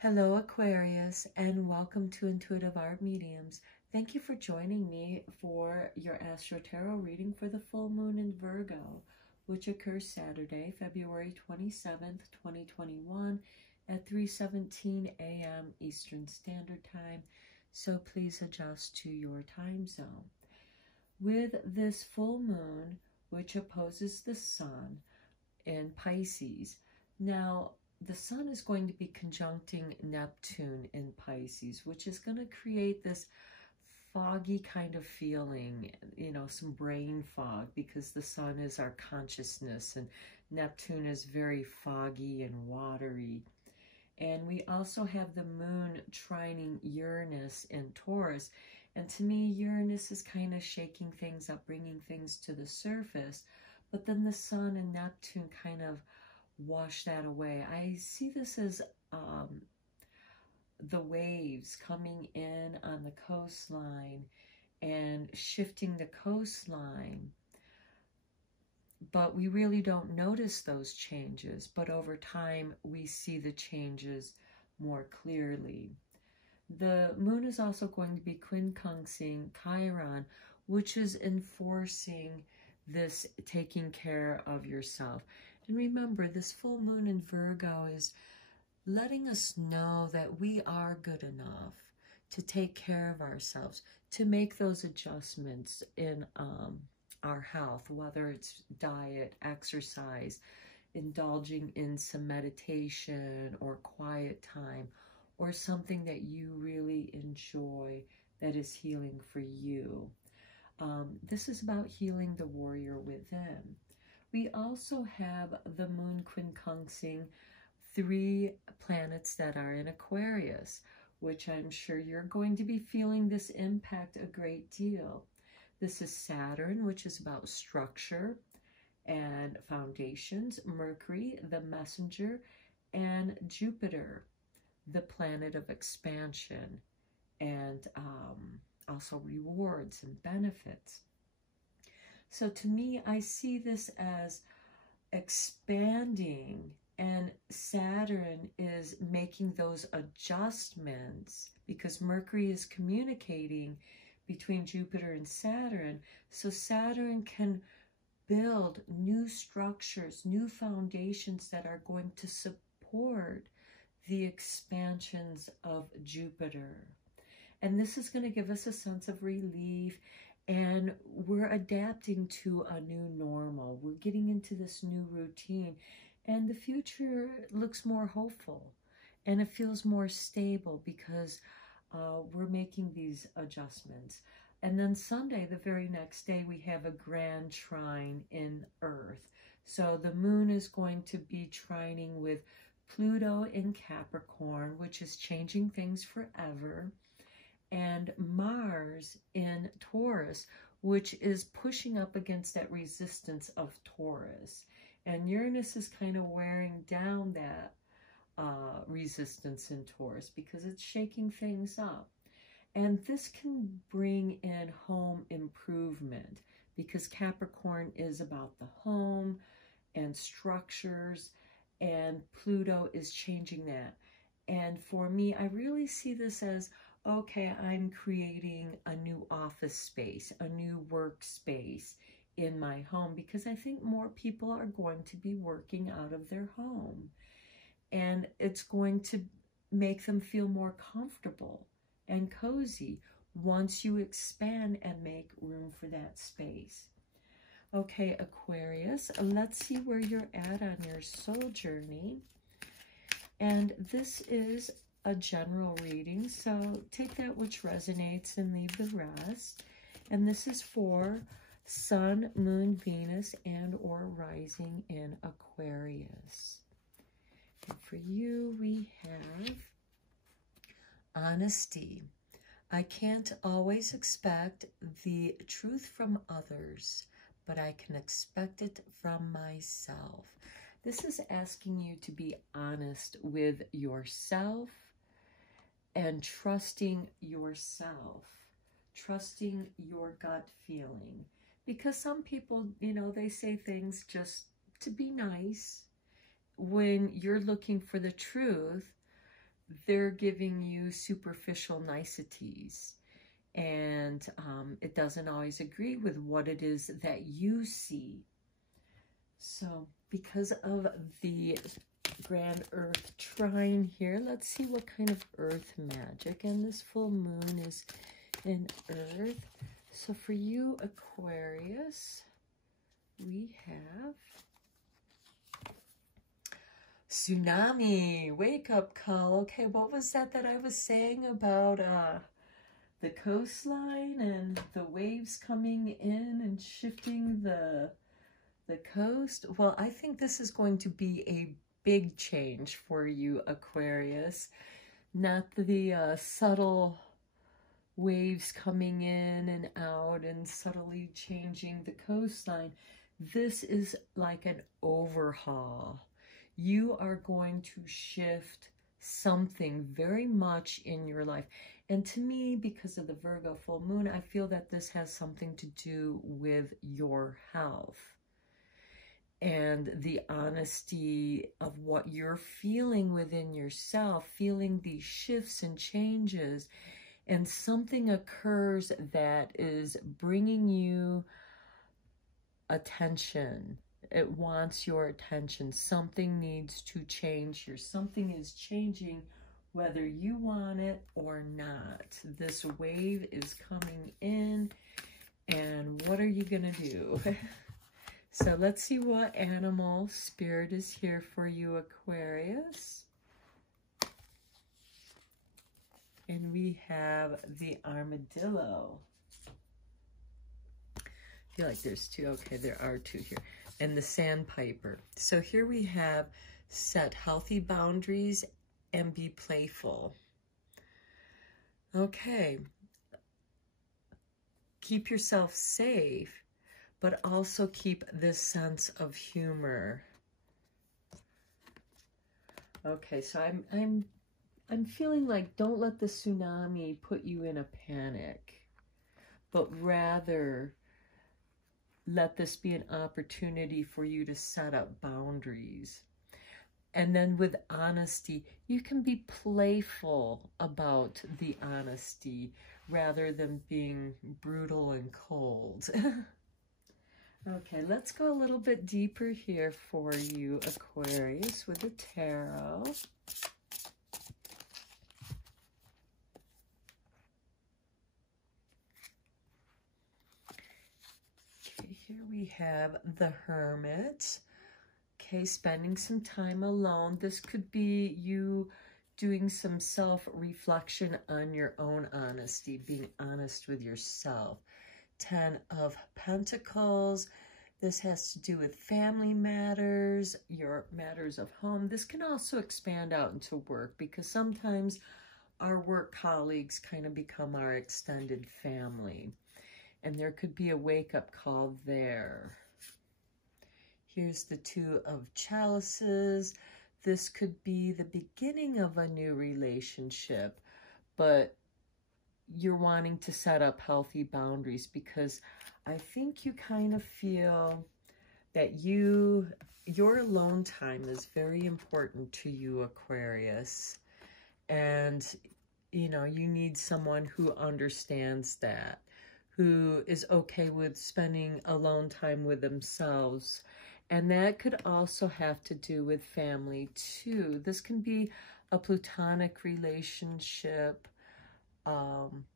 Hello, Aquarius, and welcome to Intuitive Art Mediums. Thank you for joining me for your Astro-Tarot reading for the full moon in Virgo, which occurs Saturday, February 27th, 2021 at 3:17 a.m. Eastern Standard Time, so please adjust to your time zone. With this full moon, which opposes the sun in Pisces, now the sun is going to be conjuncting Neptune in Pisces, which is going to create this foggy kind of feeling, some brain fog, because the sun is our consciousness and Neptune is very foggy and watery. And we also have the moon trining Uranus in Taurus. And to me, Uranus is kind of shaking things up, bringing things to the surface. But then the sun and Neptune kind of wash that away. I see this as the waves coming in on the coastline and shifting the coastline. But we really don't notice those changes. But over time, we see the changes more clearly. The moon is also going to be quincunxing Chiron, which is enforcing this taking care of yourself. And remember, this full moon in Virgo is letting us know that we are good enough to take care of ourselves, to make those adjustments in our health, whether it's diet, exercise, indulging in some meditation or quiet time, or something that you really enjoy that is healing for you. This is about healing the warrior within. We also have the moon quincunxing 3 planets that are in Aquarius, which I'm sure you're going to be feeling this impact a great deal. This is Saturn, which is about structure and foundations, Mercury, the messenger, and Jupiter, the planet of expansion and also rewards and benefits. So to me, I see this as expanding, and Saturn is making those adjustments because Mercury is communicating between Jupiter and Saturn. So Saturn can build new structures, new foundations that are going to support the expansions of Jupiter. And this is going to give us a sense of relief, and we're adapting to a new normal. We're getting into this new routine, and the future looks more hopeful, and it feels more stable because we're making these adjustments. And then Sunday, the very next day, we have a grand trine in Earth. So the moon is going to be trining with Pluto in Capricorn, which is changing things forever, and Mars in Taurus, which is pushing up against that resistance of Taurus. And Uranus is kind of wearing down that resistance in Taurus because it's shaking things up. And this can bring in home improvement because Capricorn is about the home and structures, and Pluto is changing that. And for me, I really see this as, okay, I'm creating a new office space, a new workspace in my home, because I think more people are going to be working out of their home. And it's going to make them feel more comfortable and cozy once you expand and make room for that space. Okay, Aquarius, let's see where you're at on your soul journey. And this is a general reading, so take that which resonates and leave the rest. And this is for Sun, Moon, Venus, and or rising in Aquarius. And for you, we have honesty. I can't always expect the truth from others, but I can expect it from myself. This is asking you to be honest with yourself and trusting yourself, trusting your gut feeling. Because some people, they say things just to be nice. When you're looking for the truth, they're giving you superficial niceties, and it doesn't always agree with what it is that you see. So because of the Grand Earth trine here, let's see what kind of earth magic, and this full moon is in earth. So for you, Aquarius, we have tsunami, wake up call. Okay, what was that I was saying about the coastline and the waves coming in and shifting the coast? Well, I think this is going to be a big change for you, Aquarius. Not the subtle waves coming in and out and subtly changing the coastline. This is like an overhaul. You are going to shift something very much in your life. And to me, because of the Virgo full moon, I feel that this has something to do with your health and the honesty of what you're feeling within yourself, feeling these shifts and changes. And something occurs that is bringing you attention. It wants your attention. Something needs to change here. Something is changing whether you want it or not. This wave is coming in, and what are you going to do? So let's see what animal spirit is here for you, Aquarius. And we have the armadillo. I feel like there's two. Okay, there are two here. And the sandpiper. So here we have set healthy boundaries and be playful. Okay. Keep yourself safe, but also keep this sense of humor. Okay, so I'm feeling like don't let the tsunami put you in a panic, but rather let this be an opportunity for you to set up boundaries. And then with honesty, you can be playful about the honesty rather than being brutal and cold. Okay, let's go a little bit deeper here for you, Aquarius, with the tarot. Here we have the Hermit. Okay, spending some time alone. This could be you doing some self-reflection on your own honesty, being honest with yourself. 10 of Pentacles. This has to do with family matters, your matters of home. This can also expand out into work because sometimes our work colleagues kind of become our extended family. And there could be a wake-up call there. Here's the 2 of Chalices. This could be the beginning of a new relationship, but you're wanting to set up healthy boundaries because I think you kind of feel that your alone time is very important to you, Aquarius. And, you know, you need someone who understands that, who is okay with spending alone time with themselves. And that could also have to do with family too. This can be a platonic relationship.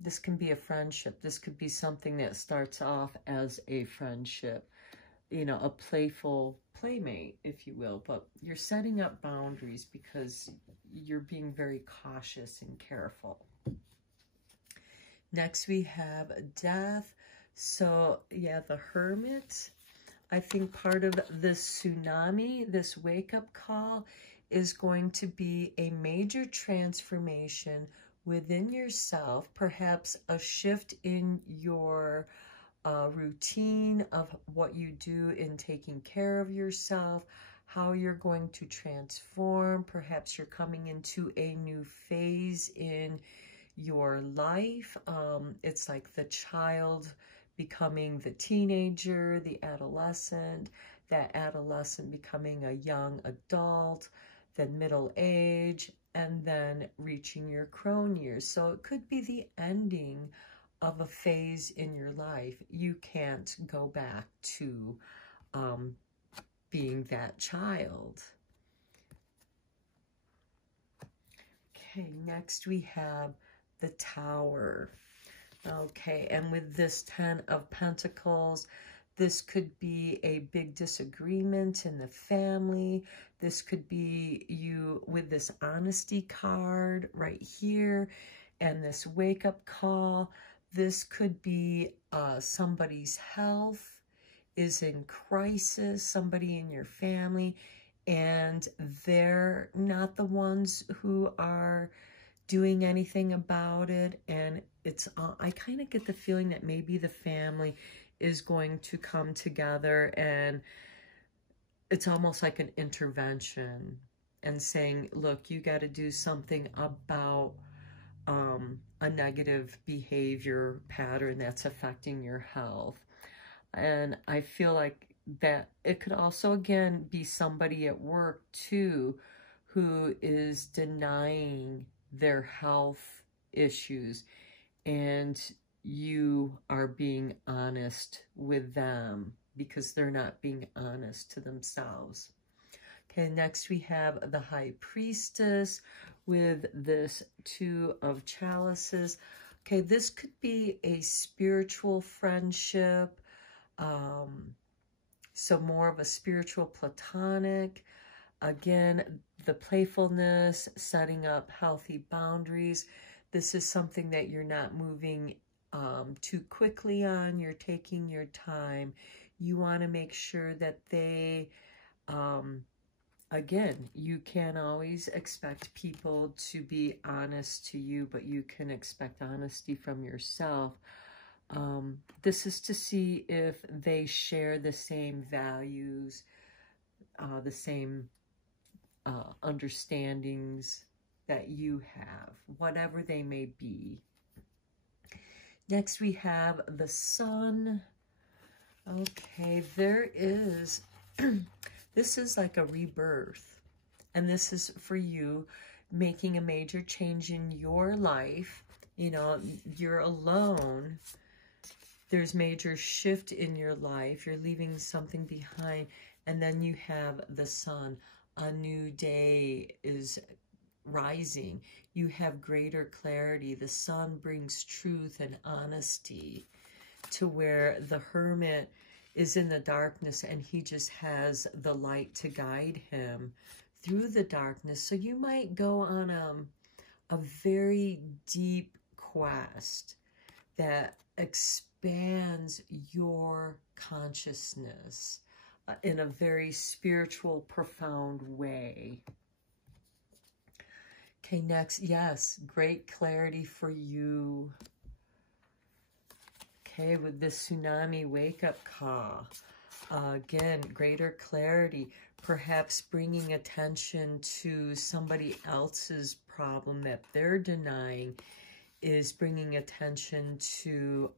This can be a friendship. This could be something that starts off as a friendship, you know, a playful playmate, if you will. But you're setting up boundaries because you're being very cautious and careful. Next, we have Death. So, yeah, the Hermit. I think part of this tsunami, this wake-up call, is going to be a major transformation within yourself, perhaps a shift in your routine of what you do in taking care of yourself, how you're going to transform. Perhaps you're coming into a new phase in your life. It's like the child becoming the teenager, the adolescent, that adolescent becoming a young adult, then middle age, and then reaching your crone years. So it could be the ending of a phase in your life. You can't go back to being that child. Okay, next we have the Tower. Okay, and with this 10 of Pentacles, this could be a big disagreement in the family. This could be you with this honesty card right here and this wake-up call. This could be somebody's health is in crisis, somebody in your family, and they're not the ones who are doing anything about it. And it's I kind of get the feeling that maybe the family is going to come together, and it's almost like an intervention and saying, look, you got to do something about a negative behavior pattern that's affecting your health. And I feel like that it could also, again, be somebody at work too who is denying their health issues, and you are being honest with them because they're not being honest to themselves. Okay, next we have the High Priestess with this 2 of Chalices. Okay, this could be a spiritual friendship, so more of a spiritual platonic. Again, the playfulness, setting up healthy boundaries. This is something that you're not moving too quickly on. You're taking your time. You want to make sure that they, again, you can't always expect people to be honest to you, but you can expect honesty from yourself. This is to see if they share the same values, the same understandings that you have, whatever they may be. Next, we have the Sun. Okay, there is, this is like a rebirth, and this is for you making a major change in your life. You know, you're alone. There's major shift in your life. You're leaving something behind. And then you have the Sun. A new day is rising. You have greater clarity. The Sun brings truth and honesty to where the Hermit is in the darkness and he just has the light to guide him through the darkness. So you might go on a very deep quest that expands your consciousness in a very spiritual, profound way. Okay, next, yes, great clarity for you. Okay, with this tsunami wake-up call. Again, greater clarity, perhaps bringing attention to somebody else's problem that they're denying, is bringing attention to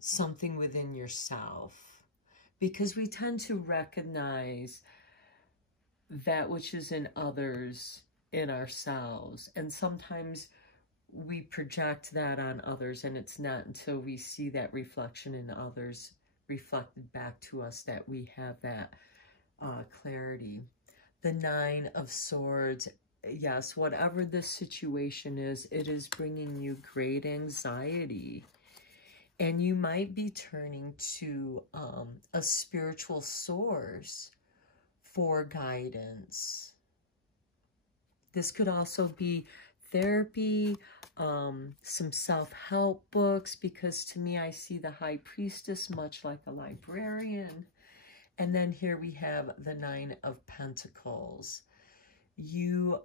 something within yourself. Because we tend to recognize that which is in others in ourselves. And sometimes we project that on others, and it's not until we see that reflection in others reflected back to us that we have that clarity. The 9 of Swords. Yes, whatever this situation is, it is bringing you great anxiety. And you might be turning to a spiritual source for guidance. This could also be therapy, some self-help books, because to me, I see the High Priestess much like a librarian. And then here we have the 9 of Pentacles. You're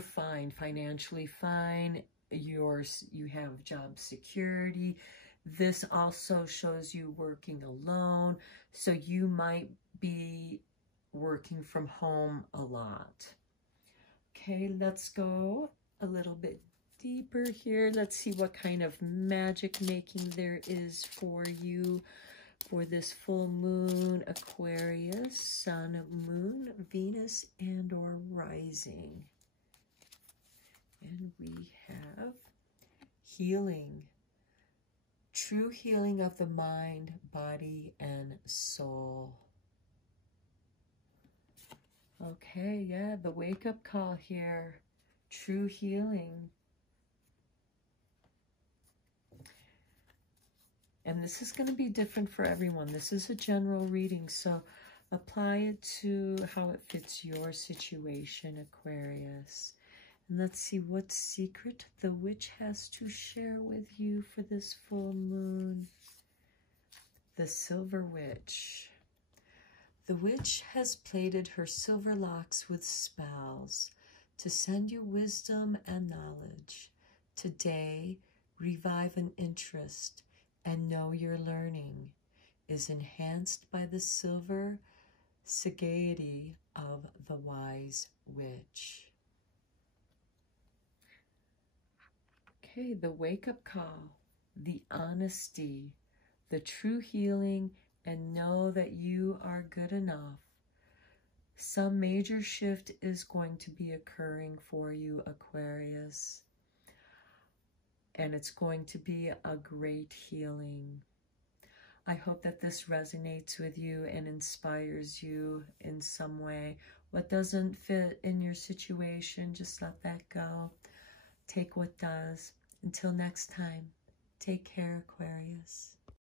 fine, financially fine. You have job security. This also shows you working alone. So you might be working from home a lot. Okay, let's go a little bit deeper here. Let's see what kind of magic making there is for you for this full moon, Aquarius, Sun, Moon, Venus, and or rising. And we have healing. True healing of the mind, body, and soul. Okay, yeah, the wake-up call here. True healing. And this is going to be different for everyone. This is a general reading, so apply it to how it fits your situation, Aquarius. And let's see what secret the witch has to share with you for this full moon. The Silver Witch. The witch has plaited her silver locks with spells to send you wisdom and knowledge. Today, revive an interest and know your learning is enhanced by the silver sagacity of the wise witch. Okay, the wake-up call, the honesty, the true healing, and know that you are good enough. Some major shift is going to be occurring for you, Aquarius. And it's going to be a great healing. I hope that this resonates with you and inspires you in some way. What doesn't fit in your situation, just let that go. Take what does. Until next time, take care, Aquarius.